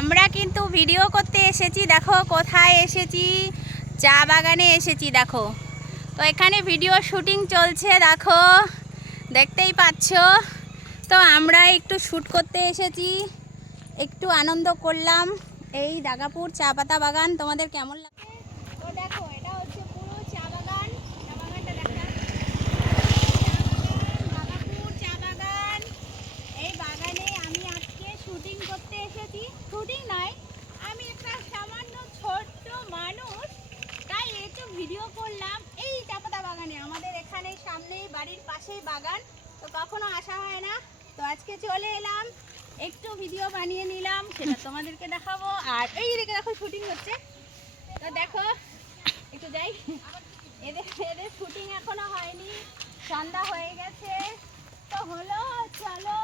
আমরা কিন্তু ভিডিও করতে এসেছি, দেখো কোথায় এসেছি, চা বাগানে এসেছি, দেখো। তো এখানে ভিডিও শুটিং চলছে, দেখো, দেখতেই পাচ্ছ। তো আমরা একটু শ্যুট করতে এসেছি, একটু আনন্দ করলাম। এই দাগাপুর চা পাতা বাগান, তোমাদের কেমন লাগে তো দেখো এটা হচ্ছে পুরো চা বাগান চা বাগানটা দেখা দাগাপুর চা বাগান এই বাগানে আমি আজকে শুটিং করতে এসেছি শুটিং নয় আমি একটা সামান্য ছোট্ট মানুষ। তাই একটু ভিডিও করলাম। এই চাপাতা বাগানে, আমাদের এখানে সামনেই বাড়ির পাশেই বাগান। তো কখনো আসা হয় না। তো আজকে চলে এলাম। একটু ভিডিও বানিয়ে নিলাম, সেটা তোমাদেরকে দেখাবো। আর এই দিকে দেখো শুটিং হচ্ছে। তো দেখো, একটু যাই। এদের এদের শুটিং এখনও হয়নি। সন্ধ্যা হয়ে গেছে। তো হলো, চলো।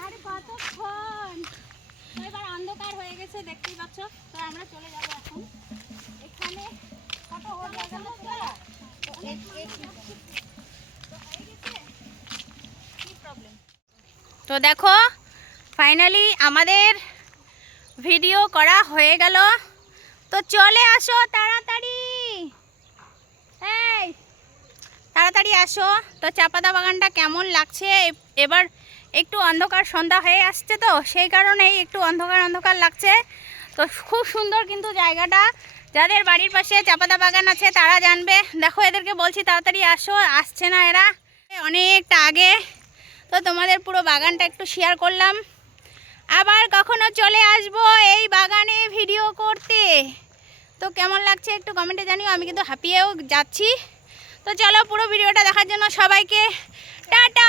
আর কতক্ষণ? এবার অন্ধকার হয়ে গেছে, দেখতেই পাচ্ছ। তো আমরা চলে যাব এখন এখানে কত হয়ে গেল তো দেখো ফাইনালি আমাদের ভিডিও করা হয়ে গেল। তো চলে আসো তাড়াতাড়ি। এই, তাড়াতাড়ি আসো। তো চাপাতা বাগানটা কেমন লাগছে? এবার একটু অন্ধকার সন্ধ্যা হয়ে আসছে তো, সেই কারণেই একটু অন্ধকার অন্ধকার লাগছে। তো খুব সুন্দর কিন্তু জায়গাটা। যাদের বাড়ির পাশে চাপাতা বাগান আছে, তারা জানবে। দেখো, এদেরকে বলছি, তাড়াতাড়ি আসো, আসছে না এরা। অনেকটা আগে। তো তোমাদের পুরো বাগানটা একটু শেয়ার করলাম। আবার কখনো চলে আসব এই বাগানে ভিডিও করতে। তো কেমন লাগছে একটু কমেন্টে জানিও, আমি কিন্তু হাঁপিয়েও যাচ্ছি। তো চলো পুরো ভিডিওটা দেখার জন্য সবাইকে টাটা